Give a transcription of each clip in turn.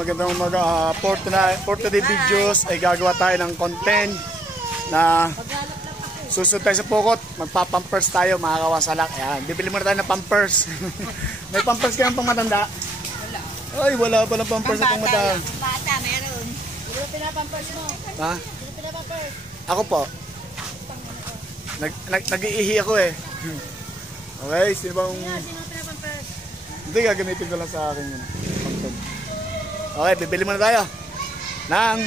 magandang umaga. For today videos ay gagawa tayo ng content na susunod tayo sa pukot. Magpapampers tayo mga kawasalak. Ayan, bibili muna tayo ng pampers. May pampers kayang pang matanda? Wala. Ay, wala pa ng pampers na pang matanda. Bata, meron. Hindi mo pinapampers mo. Ha? Hindi mo pinapampers. Ako po. Nag-iihi ako eh. Okay, sino bang... Sino pinapampers? Hindi, gagamitin ko lang sa akin yun. Okay, bibili muna tayo ng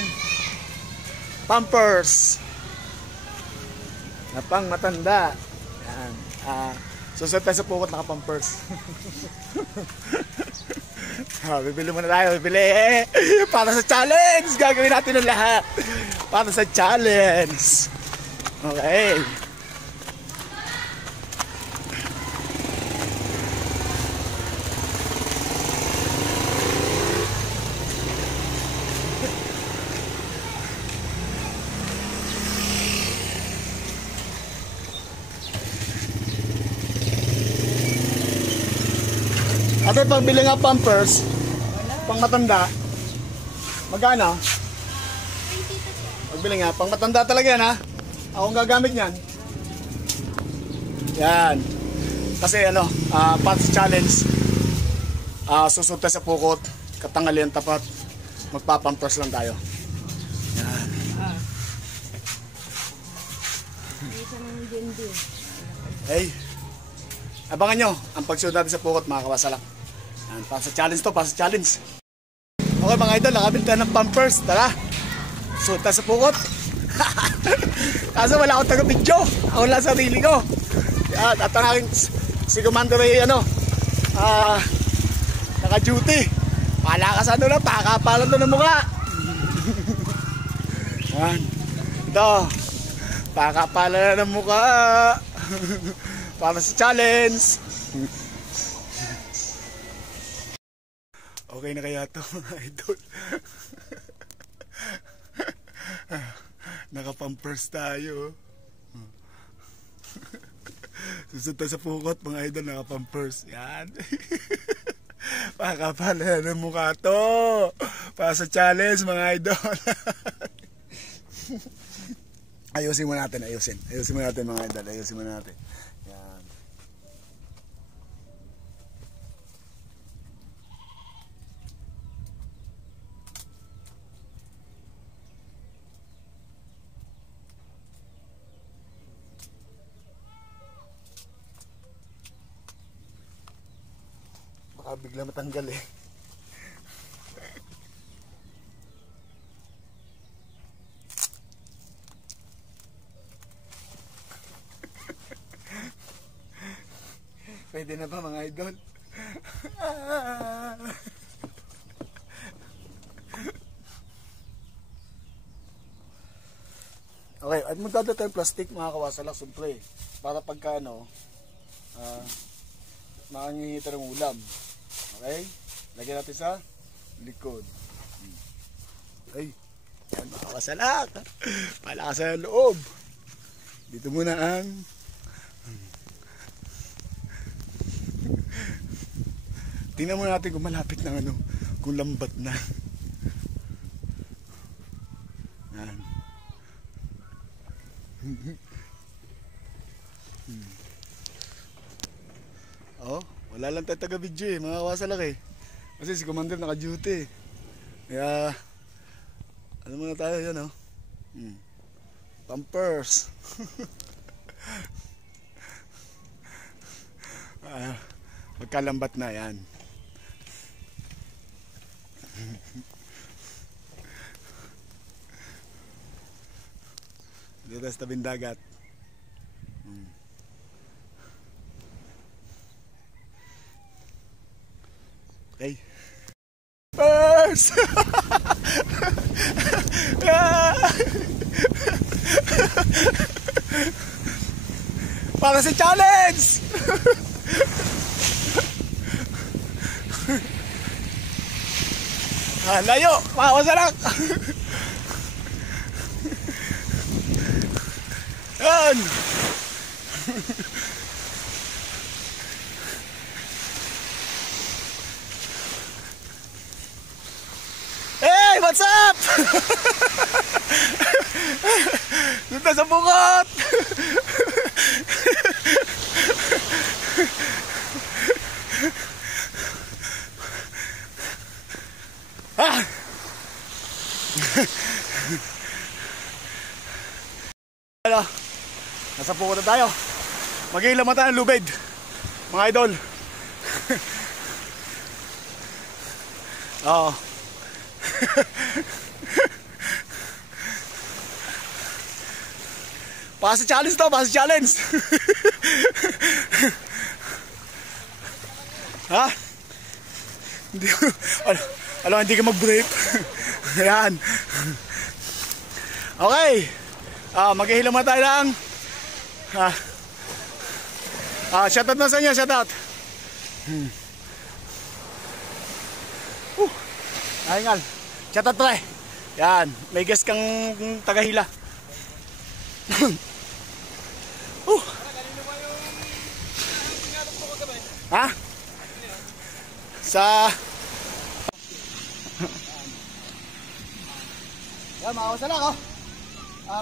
pampers na pang matanda. Yan. Susunod tayo sa pukot naka-pampers. Bibili muna tayo, bibili. Para sa challenge! Gagawin natin ang lahat. Para sa challenge. Okay. Ate, pagbili nga pampers, pang matanda, magkano? Pagbili nga, pang matanda talaga yan ha. Akong gagamit yan. Yan. Kasi ano, para sa challenge, susunod tayo sa pukot, katanghalian tapat, magpapampers lang tayo. Yan. Hey, abangan nyo ang pagsunod natin sa pukot mga kawasalak. Yan, para sa challenge to, para sa challenge. Okay mga idol, nakabili tayo ng pampers. Tara, susunod tayo sa pukot. Kaso wala akong taga-video, ako lang sarili ko. Yan, at ang aking si Commander ay naka-duty. Palakas ano na, pakapalan to ng mukha. Yan, ito, pakapalan na ng mukha. Para sa challenge. Okay na kaya ito mga idol. Nakapampers tayo. Susunod tayo sa pukot mga idol, nakapampers. Yan. Pakapala ng mukha to. Para sa challenge mga idol. Ayusin mo natin, ayusin. Ayusin mo natin mga idol, ayusin mo natin. Yan. Baka bigla matanggal eh. Pwede na ba mga idol? Okay, at magdada tayong plastic mga kawasalak, siyempre. Para pagka ano, makangihita ng ulam. Okay? Lagyan natin sa likod. Ay, yan mga kawasalak. Palakasan ang loob. Dito muna ang tingnan mo natin kung malapit ng ano, kung lambat na. Yan. Oh, wala lang tayo taga-video eh, mga kawasalak eh. Kasi si Commander naka-duty. Kaya, ano muna tayo yan oh. Pampers. Magkalambat na yan. Dito sa tabing dagat. Okay. Pampers! Para sa challenge! Layo! Makawasalak! Yan! What's up? Doon tayo sa bukot. Ah! Ano? Nasa bukot na tayo. Mag-iilaman tayo ng lubid, mga idol. Oo. Pasa challenge to, pasa challenge. Ha? Hindi ko, alam, hindi ka mag-break. Ayan. Okay. Maghihilang tayo lang. Shoutout na sa inyo, shoutout. Ayungal. Shoutout pre. Yan, may guest kang tagahila. Ha? Sa yan, makawasa lang oh.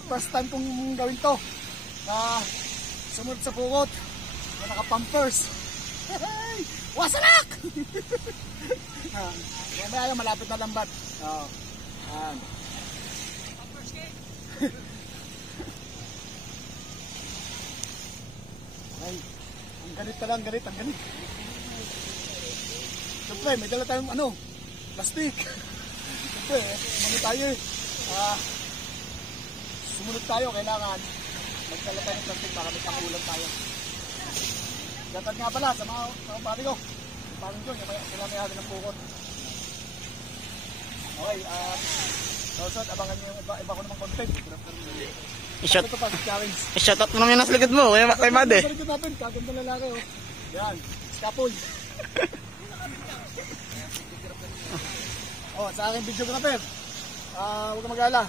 First time kong gawin to na sumunod sa bukot na naka-pampers. Wasalak! Mamaya malapit na lambat. Yan. Ay, ang ganit ka lang, ganit, ang ganit. Siyempre, may dala tayong plastic. Siyempre, tayo eh. Sumunod tayo, kailangan magdala tayo ng plastic para may kakulan tayo. Gatad nga pala sa mga pari ko. Parang yun, sila may hali ng bukot. Okay, so abangan nyo yung iba ko namang content. I-shoutout mo naman yung nasa likod mo, kay Made. Sa likod natin, kaganda lalaki oh. Yan, skapoy. Sa aking videographer. Huwag ka mag-alala.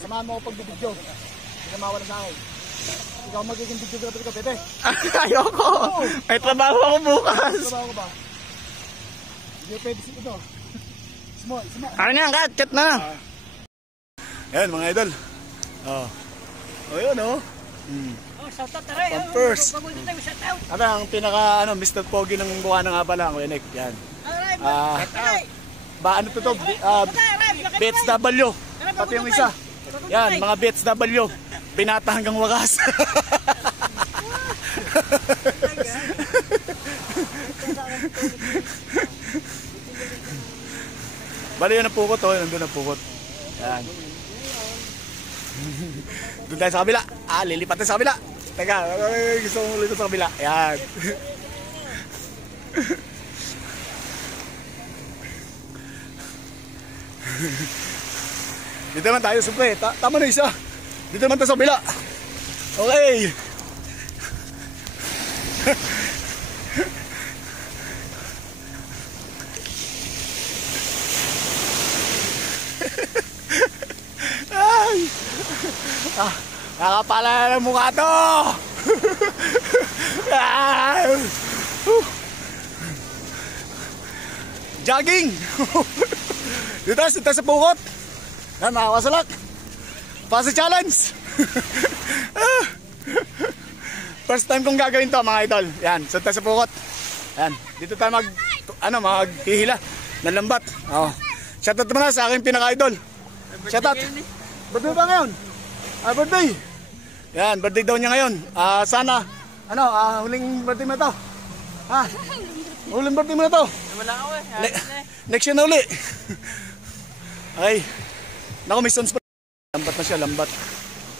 Samahan mo ako pag-video. Hindi ka mawala sa akin. Ikaw magiging videographer ka, bebe. Ayoko. May trabaho ako bukas. May trabaho ko ba? Hindi pwede ito. Small. Ano yan, cut na. Ayan mga idol. Yun oh. Shoutout tayo. Pampers. Ano ang pinaka Mr. Pogi ng buka ng abala ang Wenek. Yan. Ano to? BHW. Pati yung isa. Yan, mga BHW. Binata hanggang wakas. Bali yun ang pukot oh. Nandun ang pukot. Yan. Doon tayo sa kabila. Lilipat tayo sa kabila. Teka, gusto mo ulit sa kabila. Yan. Dito naman tayo, siyempre. Tama na isa. Dito naman tayo sa kabila. Okay. Ay. Nakapala ng mukha to. Jogging. Dito tayo sa bukot. Yan, makakasalak. Pasa challenge. First time kong gagawin to mga idol. Yan, so tayo sa bukot. Yan, dito tayo maghihila ng lambat. Shoutout naman sa aking pinaka-idol. Shoutout. Birthday ba ngayon? Birthday. Yan, birthday daw niya ngayon. Sana, huling birthday mo na to. Huling birthday mo na to. Wala ako eh. Next year na uli. Okay. Naku, may sons pa. Lambat na siya, lambat.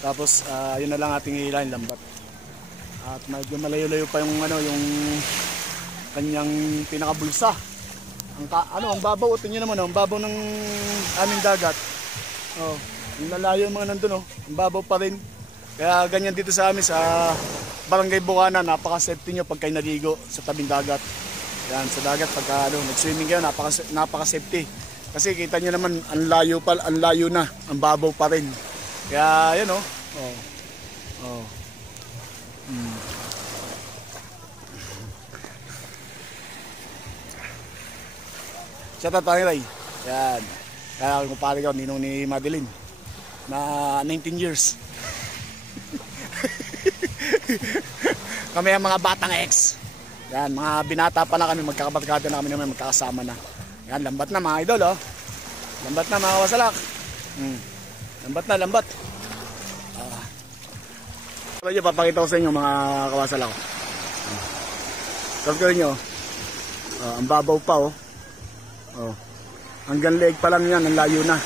Tapos, yun na lang ating hilahin, lambat. At medyo malayo-layo pa yung kanyang pinakabulsa. Ang babaw, tingnan naman, ang babaw ng aming dagat. Yung lalayo yung mga nandun, ang babaw pa rin. Kaya ganyan dito sa amin, sa Barangay Bukana, napaka-safety nyo pag kayo naligo sa tabing dagat. Yan, sa dagat, pagka nag-swimming kayo, napaka-safety. Kasi kita nyo naman, ang layo na, ang babaw pa rin. Kaya, yan Shoutout Pangilay. Yan. Kaya ako kumpare ko, ninong ni Madeline. Na 19 years. Kami ang mga batang ex. Yan, mga binata pa na kami, magkakabarkada na kami naman, magkakasama na. Yan, lambat na mga idol, oh. Lambat na mga kawasalak. Lambat na, lambat. Papakita ko sa inyo mga kawasalak. Sabi ko nyo, ang babaw pa, oh. Hanggang leeg pa lang yan, ang layo na.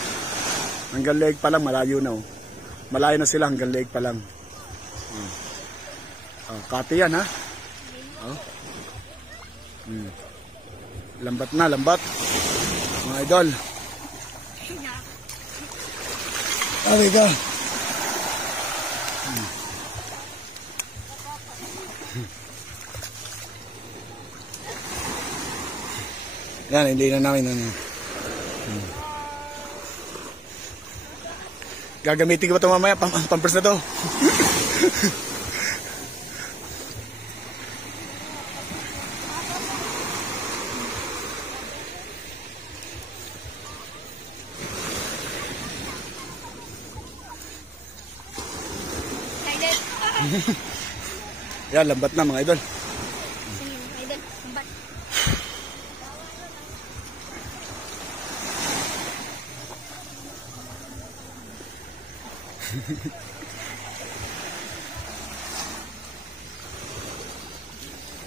Hanggang leeg pa lang, malayo na, oh. Malayo na sila, hanggang leeg pa lang. Kati yan, ha. Lambat na, lambat. Mga idol. Sabi ka. Yan, hindi na namin gagamitin ko ba ito mamaya? Pampers na to. Yan, lambat na mga idol.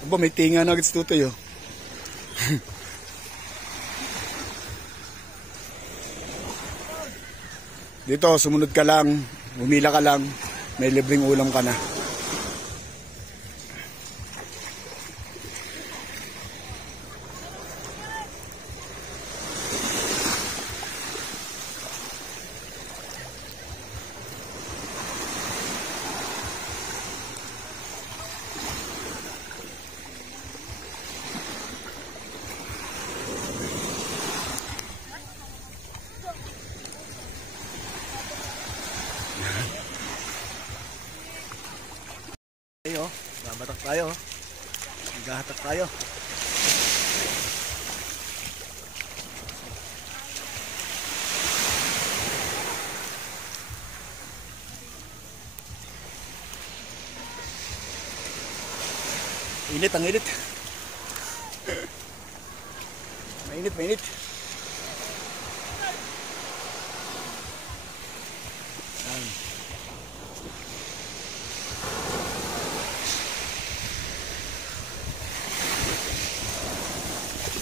Aba, may tinga na agad sa tutoy, oh. Dito, sumunod ka lang, umila ka lang, may libreng ulam ka na. Tayo, babatak tayo. Naghahatak tayo. Init, ang init. Mainit, mainit.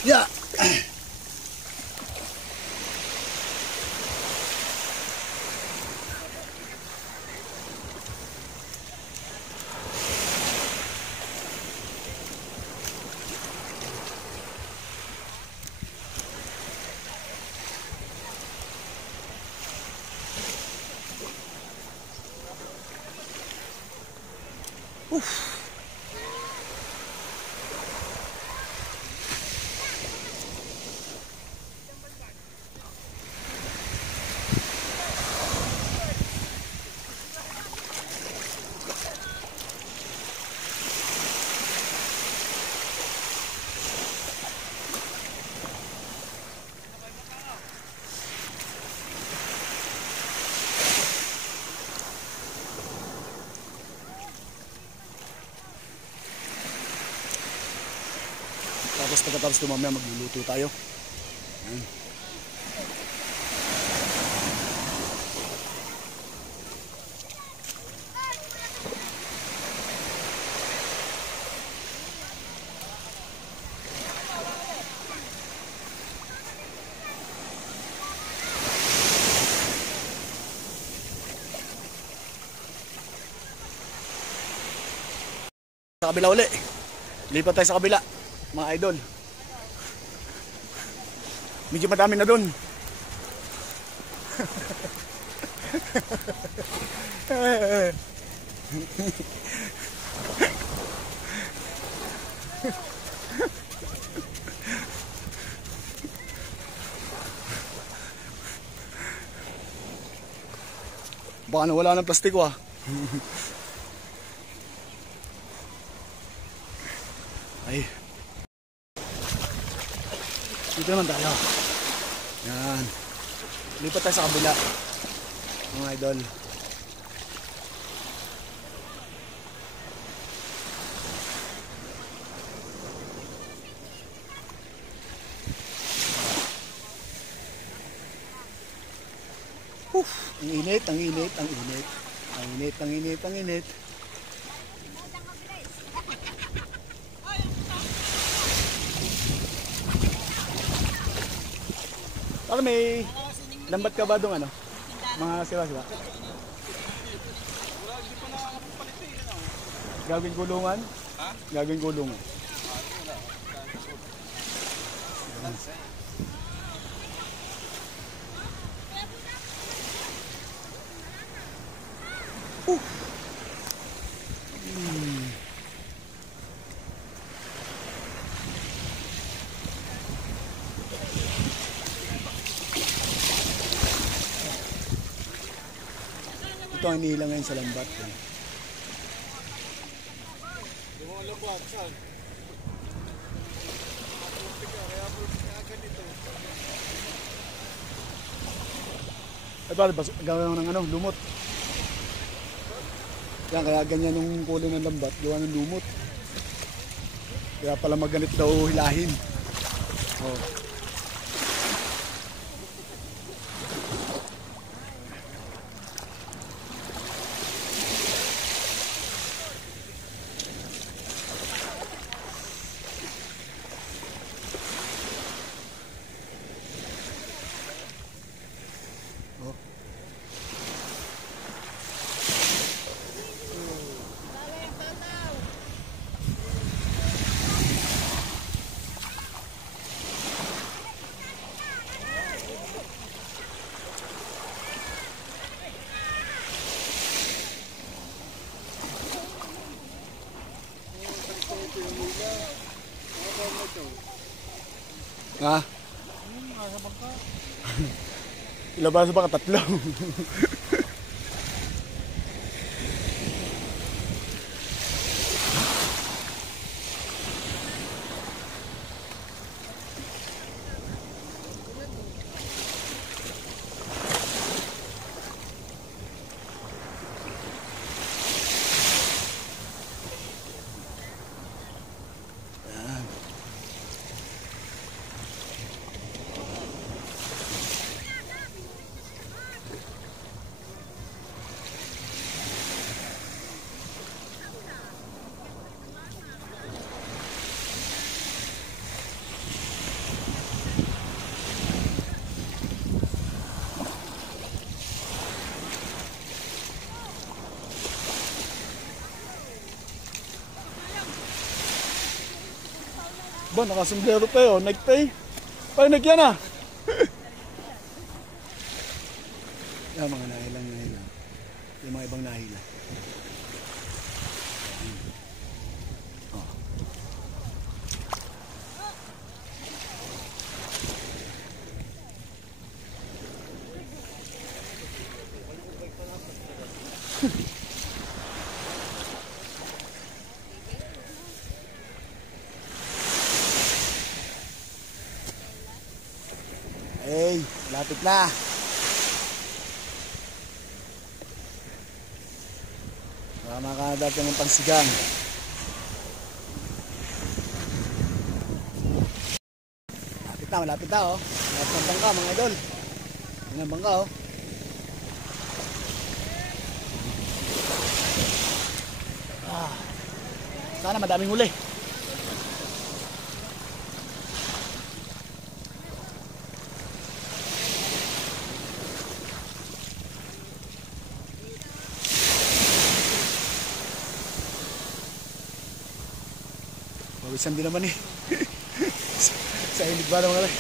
Ya. Tapos pagkatapos ito mamaya magluluto tayo. Ayan. Sa kabila uli. Lipat tayo sa kabila, mga idol. Medyo madami na dun. Baka nawala ng plastiko, ah. Ay. Dito naman tayo. Yan. Lipat tayo sa kabila. Mga idol. Ang init, ang init, ang init. Ang init, ang init, ang init. Para may lambat ka ba doon ano? Mga siwa-siwa? Gagawin gulungan? Ha? Gagawin gulungan. Ito ang nila ngayon sa lambat. Ay pare, gawa ng ano, lumot. Yan, kaya ganyan yung kulay ng lambat, gawa ng lumot. Kaya pala maganit daw hilahin. Oh. Ha? Ilabas ba ka tatlo? Ba, nakasumblero pa yun. Nagpay. Painig yan ah. Yan, mga nahilang. Yung mga ibang nahilang. Oh. Hey, lapit na. Baka makakadap ng pangsigang. Malapit na oh. Malapit ng bangka mga idol. Yan ang bangka oh. Sana madaming huli. Pawisan din naman eh. Sa init ba naman eh.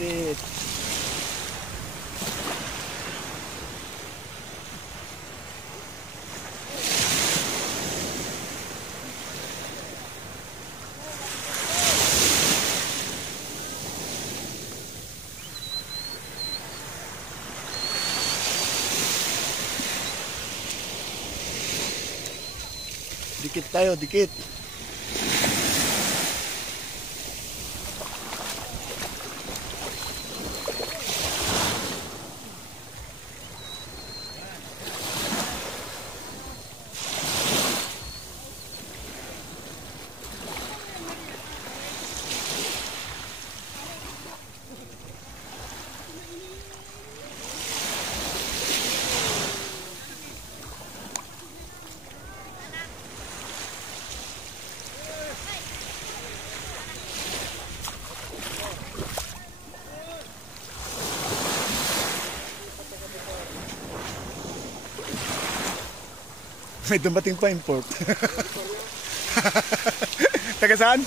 maliliit. Dikit tayo, dikit. May dumating pa import. Taga saan?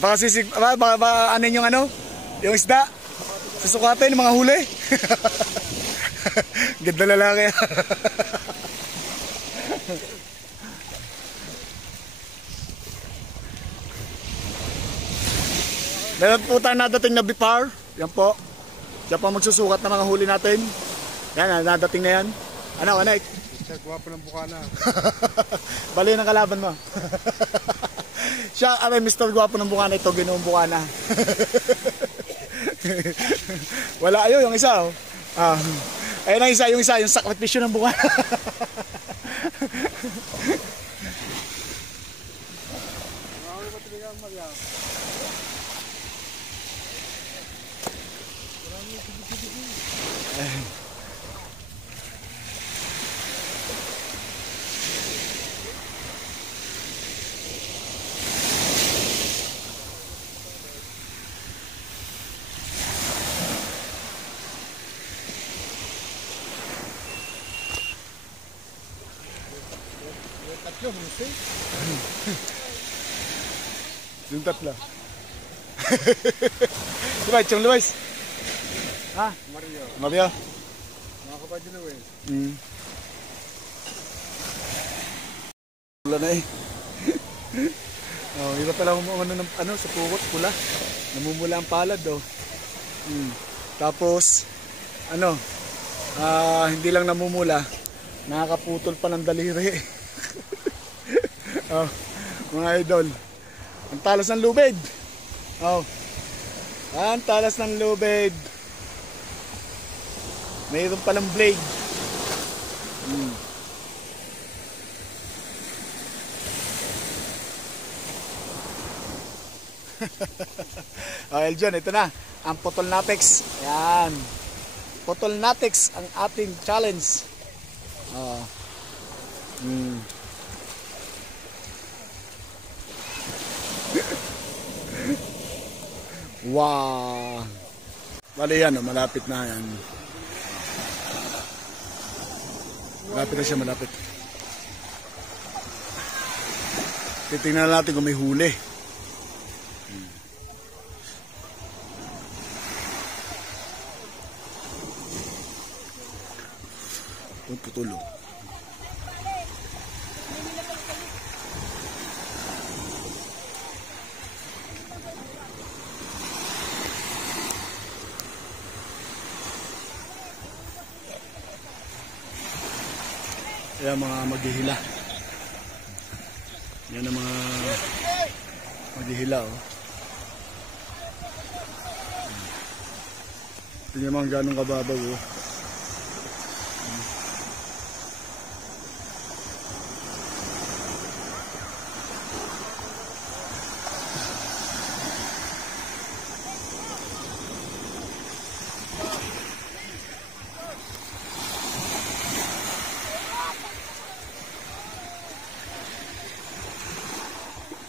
Baka sisig, baka anin yung ano? Yung isda? Susukatin yung mga huli? Ganda lalaki. Meron po tayo nadating na bipar. Yan po. Yan po magsusukat ng mga huli natin. Yan, nadating na yan. Ano, Anek? Siya, gwapo ng bukana. Bali ng kalaban mo. Siya, Mr. Gwapo ng bukana ito, ginoong bukana. Wala ayo yung isa, oh. Ayun ang isa, yung sakripisyo ng bukana. Yung tatlo. Luwais, yung Luwais. Ha? Mario. Mga kapadyo na eh. Pula na eh. Oh, iba pala umano ng ano sa pukot, pula. Namumula ang palad oh. Tapos ano? Hindi lang namumula, nakakaputol pa ng daliri. Oh, mga idol. Ang talas ng lubid. Oh. Ang talas ng lubid. Mayroon palang blade. Oh, Eljon, ito na. Ang Putol Natex. Yan. Putol Natex ang ating challenge. Oh. Wow. Bali yan, oh, malapit na yan. Malapit na siya, malapit. Titingnan natin kung may huli. Yung putulo. Kaya mga maghihila. Yan ang mga maghihila oh. Tingnan mo ang ganong kababaw oh.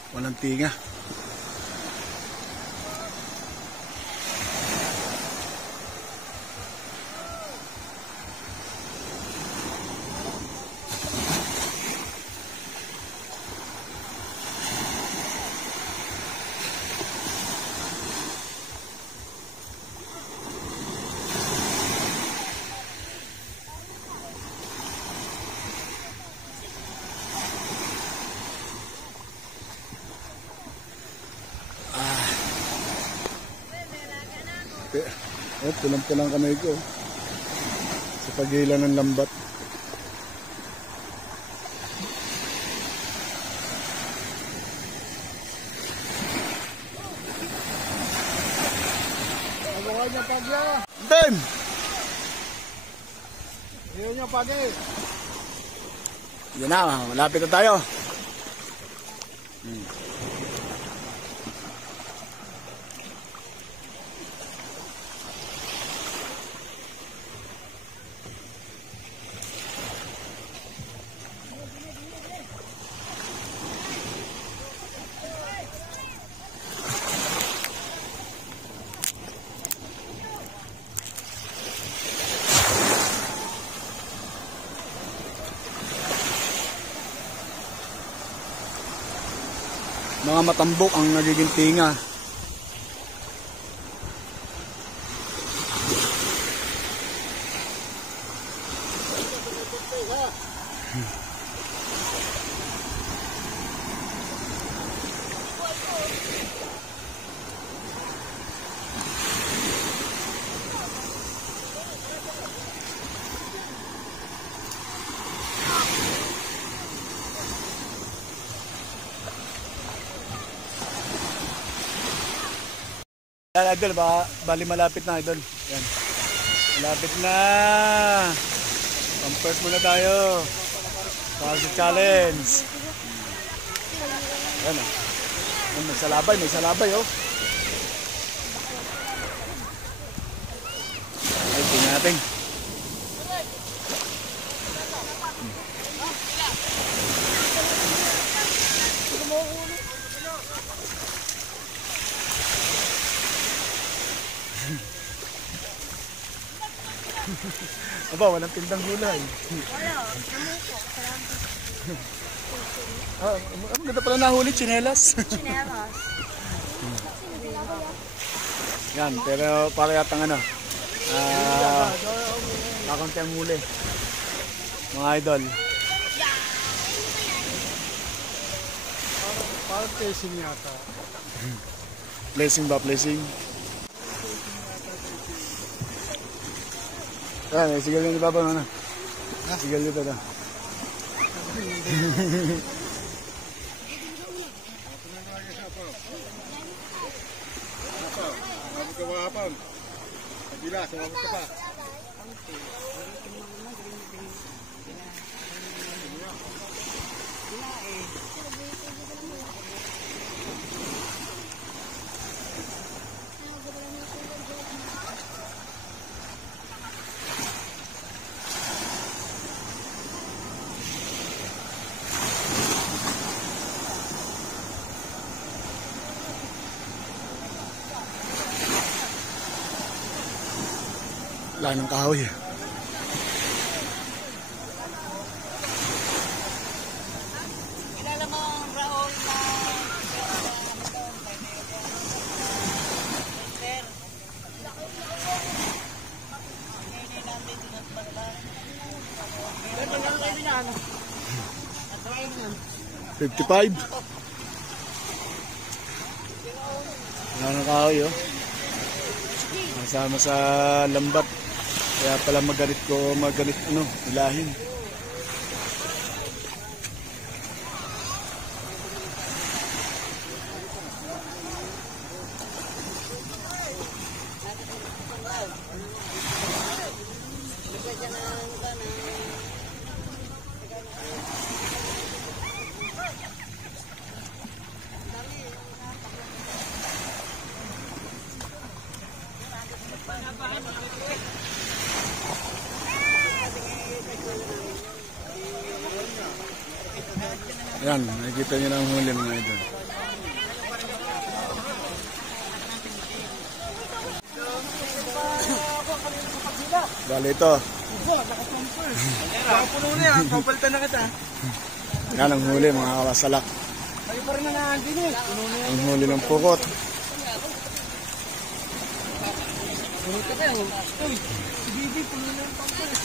Walang tinga. Oh, pulang-pulang kamay ko. Sa pagilan ng lambat. Magawa niya pagya. Time! Ayaw niya pagya. Yan na, malapit na tayo. Mga matambok ang nagiging tinga. Yan, idol, bali malapit na, idol. Yan. Malapit na. Pampers muna tayo. Para sa challenge. Yan, oh. May salabay, oh. Ay, tingnan natin. Aba, walang tindang gulay. Ang ganda pala nahuli, tsinelas. Chinelas. Yan, pero para yatang ano, kakunti ang huli. Mga idol. Parang testing yata. Blessing ba, blessing? Yan, sigal yung ibabaw na. Sigal dito na. Sumabot ka mga hapon. Kabila, sumabot ka pa. Wala ng kahoy. Kilala mo ang Raul na $55. Wala ng kahoy, oh. Kasama sa lambat. Kaya pala magalit ilahin. Yan, nakikita nyo na ang huli mga idol. Bali ito. Puno na yan, papalitan na kita. Yan ang huli mga kawasalak. Kayo pa rin na naandin eh. Ang huli ng pukot. Puno ka yan. Uy, si Bibi, puno na yung pampers.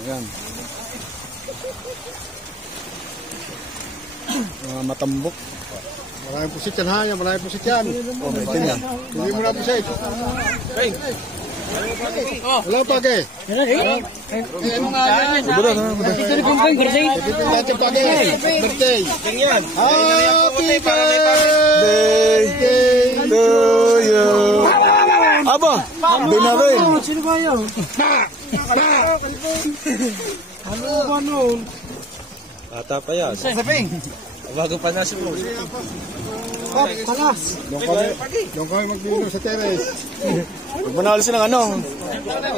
Ayan. Mga matambok. Maraming pusit yan ha, maraming pusit yan. Oh, may itim yan. Hindi mo na pusit. Wala pa kay. Dati pa kay. Birthday. Happy birthday To you. Aba, hindi na rin. Sino ba yun? Ano ba nun? Bata pa yan. Saping! Bago pa nasa mo. Palas! Doon kami maglino sa teres. Huwag mo na alisin ng ano.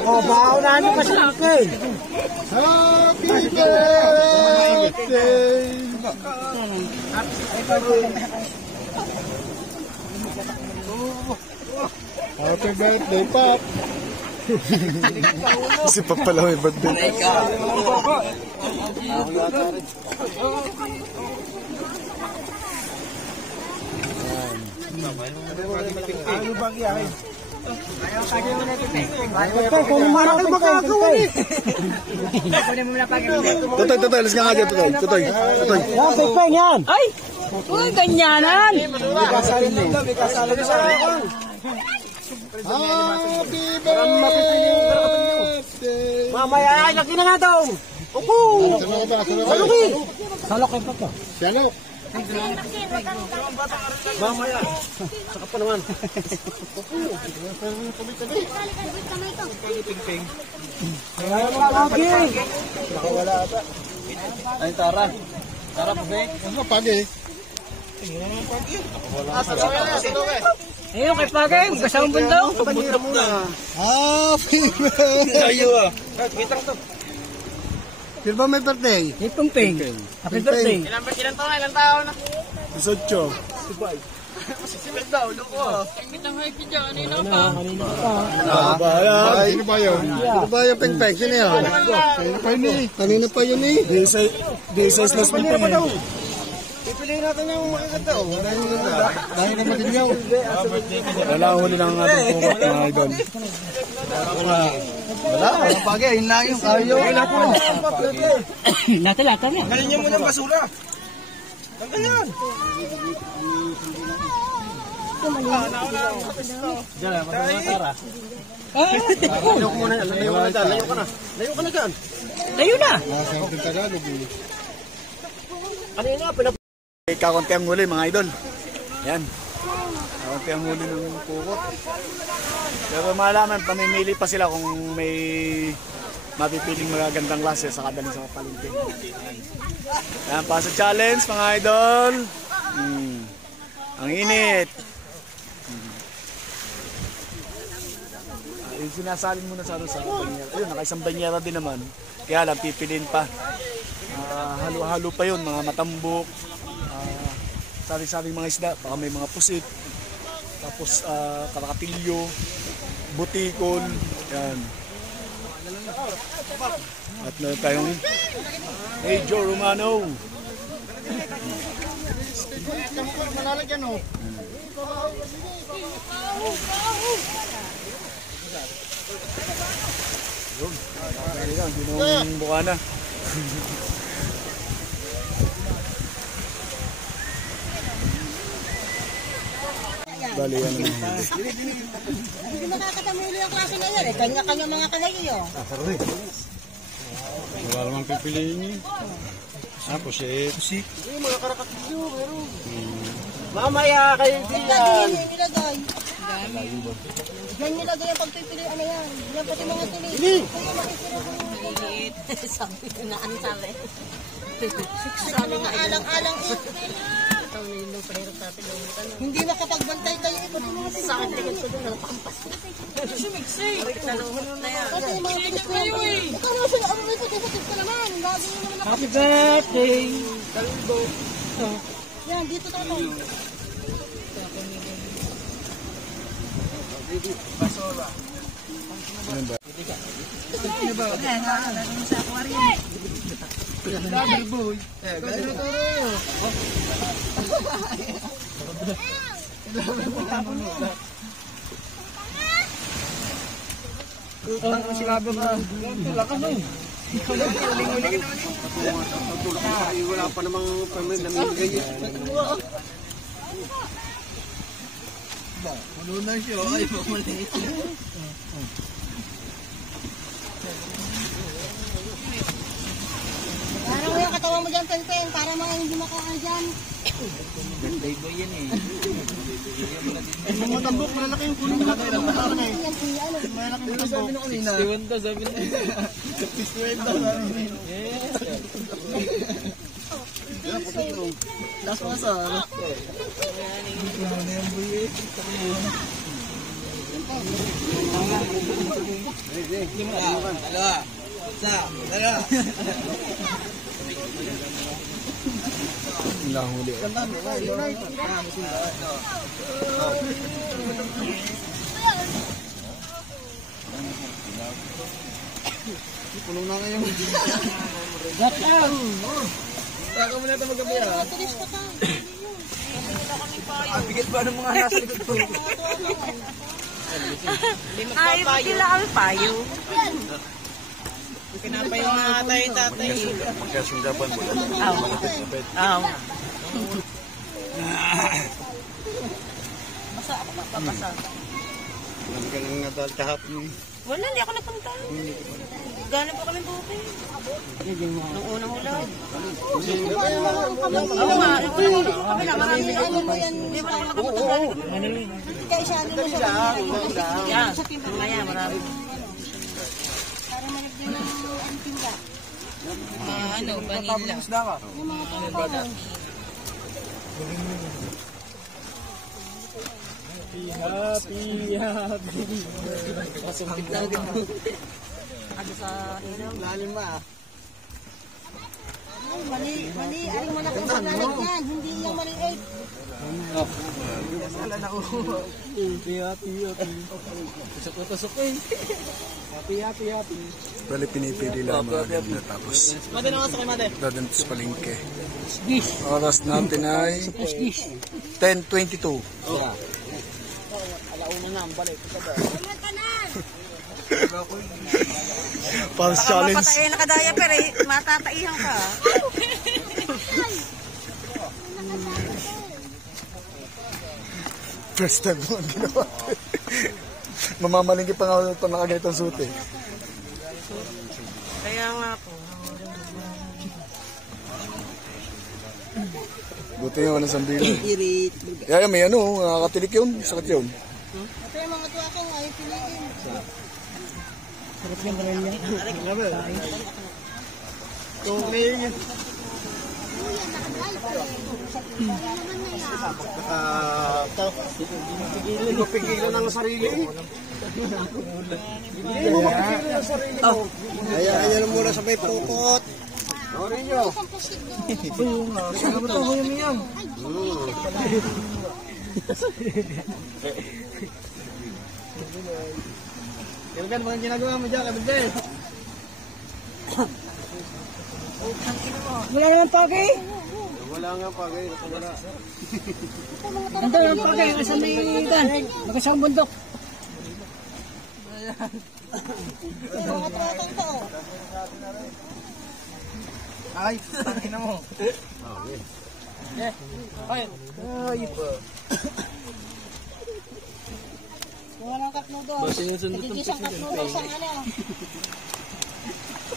Paunahan nyo kasi akin! Happy birthday! Happy birthday, Pop! Si Pap pala may birthday. Kung marami magkakawa eh! Tutoy, alis ka nga dyan, tutoy. Yan, pipeng yan! Ay! Uy, ganyanan! May kasalin sa akin! Happy birthday! Mamaya ay, laki na nga daw! Opo! Sino ba? Salaki! Salaki pa pa. Sino? Mamaya. Saka pa naman. Lagi! Nakawala ata. Ay, Tara. Tara po, be. Ano pagi? Ayun, kay Pagay, kasamang bundok. Happy birthday! Ayaw ah. Sino ba may birthday? Itong ping. Happy birthday. Ilan taon na? 18. Kanina pa. Sino ba yun? Sino ba yung peng-peng? Sino yun? Kanina pa yun eh. Kanina pa yun eh. Di size na split pa yun. Pipiliin natin yung makikita oh. Dahil na matinyaw. Wala ang huli ng ating pukot mga idol. Wala, walang bagay. Yun lang yung kayo. Lata-lata na. Galing niyo muna ang basura. Tanggalan. Diyan, magandang Tara. Layo Layo ka na dyan, layo ka na dyan. Layo ka na dyan. Layo na. Nasa ating Tagalog eh. Kanina, pinap... Kakunti ang huli mga idol. Yan. Kakunti ang huli ng pukot. Pero malaman, pamimili pa sila kung may mapipiling magagandang klase sa kadaling sa palengke. Yan pa sa challenge mga idol. Ang init. Yung sinasalin muna sa banyera. Ayun, nakaisang banyera din naman. Kaya lang, pipiliin pa. Halo-halo pa yun, mga matambok. Sari-sari mga isda, baka may mga pusit. Tapos, karakatilyo, butikol. Yan. At meron tayong Hey Joe Romano. Malalagyan oh. Yun. Kaya lang, ginawang buka na. Bali yan naman. Hindi makakatamuli ang klase na yan eh. Kanya-kanya mga kalayo. Wala namang pipiliin niyo. Pusit. Yung mga karakatilyo, meron. Mamaya kayo Lagyan diyan. niya nilagay. Yan nilagay ang pagpipilian na yan. Yan pati mga tuloy. Kaya makikilagay. Sabi ko na ang sabi. Sabi nga alang-alang eh. Hindi makapagbantay tayo eh. Pati mga tuloy. Sa akin, tingin ko doon. Nalapampas. Sumiksay. Naluhon na yan. Pati mga tuloy kayo eh. Ikaw na sila. Ano may puti-puti ka naman. Lagi nyo naman. Happy birthday. Yan, dito tayo. Sinabi mo, wala ka nun. Wala pa namang pamilya namimigay. Puno na siya. Ay, maliit. Parang yung katawan mo dyan, Pen-Pen, para mga hindi makaan dyan. Birthday boy yan eh. Mga tambok, malalaki yung puno na tayo. Malalaki Yan, kuya, ano. yung tambok. Sabi na kanina. 61 daw, sabi na. 61 daw. Last pa sa ano? Dalawa. Isa. Dalawa. Nahuli. Puno na ngayon. Saka mo na ito magabi ah. Tulis ko ta. Ang bigit ba ng mga nasa likod ko? Ay, sila kami payo. Pinapayo nga tayo tatay. Magkasundapan mo lang. Oo. Basa ako mapapasa. Nagaling nga dahil kahapon. Wala, hindi ako napunta. Gano'n pa kami buti. Nung unang ulan. Oo nga, nung unang ulan. Kami na, marami ano mo yan. Hindi mo lang nakapunta. Kaya siya, ano mo siya. Yan, kaya marami. Para malagyan ng antinda. Ano, vanilla. Yung mga pangkaw. Ano sa ilaw? Lalim ba? Ay, mali. Aling mo na kung maglalagyan. Hindi yung maliit. Tusok eh. Happy. Bali pinipili lang mga ganda tapos Mate naman sa kay mate. dadaan sa palengke. Oras natin ay 10:22. Alauna na ang balik. Para sa challenge. Mapatay nakadaya pero matataihan ka. First time mo ang ginawa. Mamamalingki pa nga pa nakaganitong suit eh. Kaya nga po. Buti nga walang sambilo. Kaya may ano, nakakatilik yun. Sakit yun. Ito yung mga tuwa ko, ayaw piliin. Hindi mo pigilan ang sarili. Hindi mo pigilan ang sarili mo. Ayan muna sa may pukot. Orin nyo. Saan ba ito? Huyang yan. Kailan mga ginagawa mo dyan, Kabibel? Wala naman pagi. Wala nga pagay. Wala. Ando lang pagi. Nasa may itan. Magkasang bundok. Yung mga tuwa ko ito. Ay, tangin na mo. Ay. Yung walang katnudos. Nagigisang katnudos ang ano.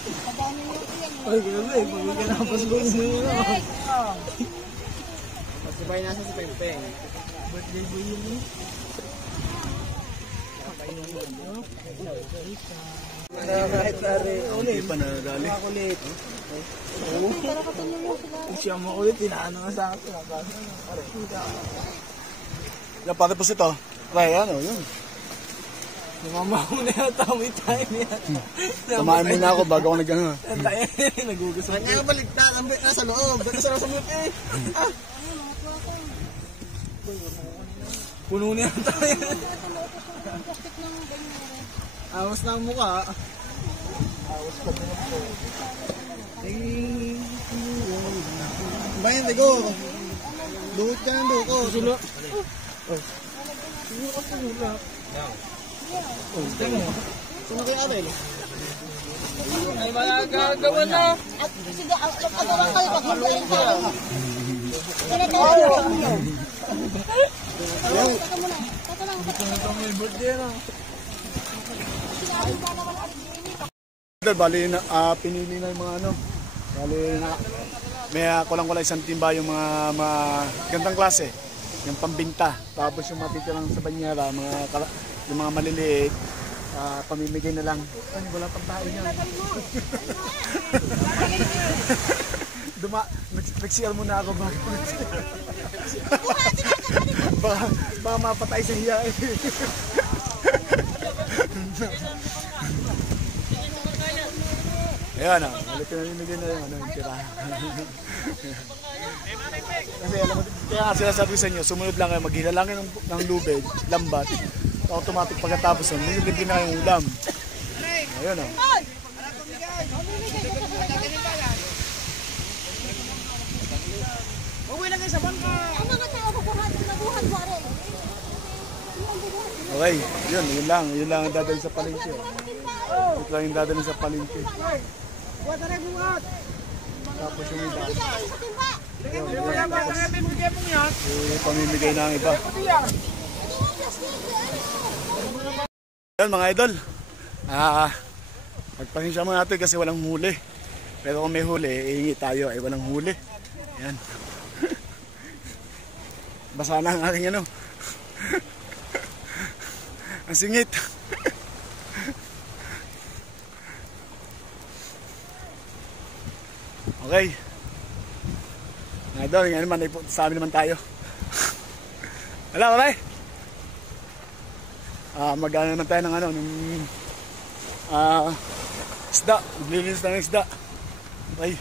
Kadami yung iyan. Ay, grabe. Pagka nakapasbong mo yun. Masibay nasa sa Pempeng. Birthday boy yun eh. Kahit nari. Hindi pa nadali. Makulit. Para katulungan sila. Siya makulit. Tinaano nga sa akin. Yan, pati po ito. Try, ano, yun. Namamaho na yung tummy time yan. Tamahin muna ako bago ako nag-ano. Tayo, nagugusto. Kanya baliktad. Ang nasa loob. Nasa nasa loob eh. Puno niya tayo. Plastic ng ganyan. Awas na ang mukha. Bayan, Digo. Duhot ka ng duko. Sulo. Sino kaya Abel? Ay, magagawa na. At sige, agawan kayo pag hindi kayo. Bali na pinili na yung mga ano. Bali na may kulang-kulang isang timba yung mga gandang klase, yung pambinta. Tapos yung matitirang sa banyera, yung mga maliliit, pamimigay na lang. Ay, wala pang tao niya. Nag-CL muna ako ba? baka mapatay sa hiya eh. Ayan ah, ulit pinamimigay na yung tira. Kasi alam mo, kaya nga sinasabi sa inyo, sumunod lang kayo, maghilalangin ng lubid, lambat, automatic pagkatapos nun, nililibin na kayong ulam. Ayan ah. Uwi na kayo sa bangka. Ang mga tao bubuhatin na buhat mo rin. Okay, yun lang ang dadalhin sa palengke. Ito lang yung dadalhin sa palengke. Buhat na rin buhat. Tapos yung iba. Pamimigay na ang iba. Yan mga idol. Magpasensya mga natin kasi walang huli. Pero kung may huli, iingi tayo ay walang huli. Yan. Basa na ang aking ano. Ang singit. Okay. Idol, ngayon naman, sa amin naman tayo. Wala, okay? Mag-ano naman tayo ng ano, ng isda. Maglilinis ng isda. Okay.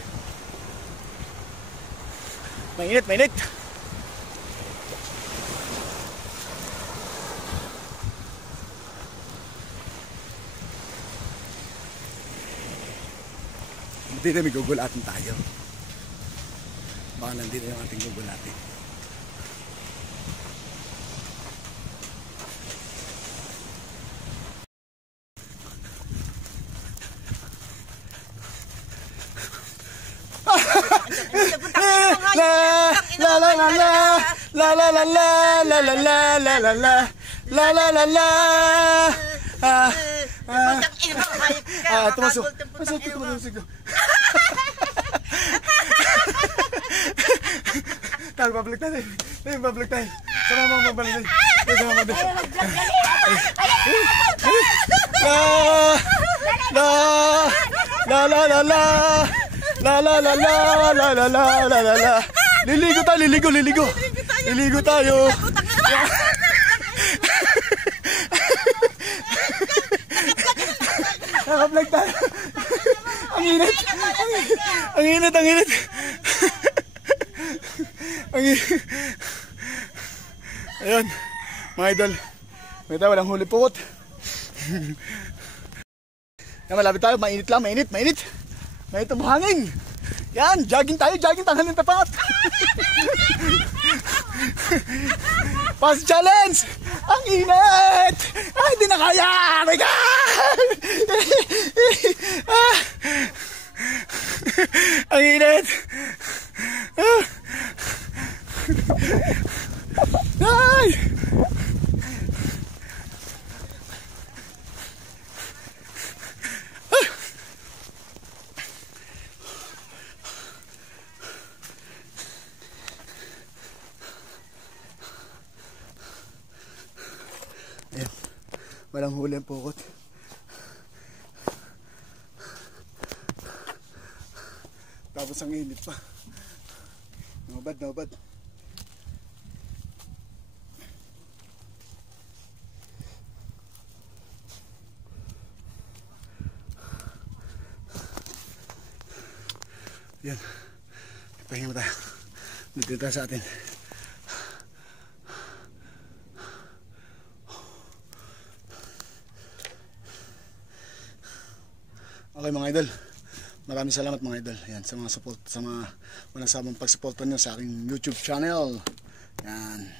Mainit, mainit. Hindi na may gugulatin tayo. Baka nandito yung ating gugulatin. Babalik tayo. Babalik tayo. Sama mo mabalik. Sama mo. La. Liligo tayo, liligo. Liligo tayo. Nakablog tayo. Ang init. Ang init. Ayun, mga idol. May tayo, walang huli pukot. Yan, malapit tayo. Mainit lang, mainit. Mainit ang buhangin. Yan, jogging tayo, tanghalin tapat. Pass challenge. Ang init. Ay, hindi na kaya. My God. Ang init. Ay! Ayan. Walang huli ang pukot. Tapos ang init pa. Nabad. Yan. Pahinga mo tayo. Dito tayo sa atin. Okay mga idol. Maraming salamat mga idol. Yan, sa mga support, sa mga walang sabang pag-suportan nyo sa aking YouTube channel. Yan.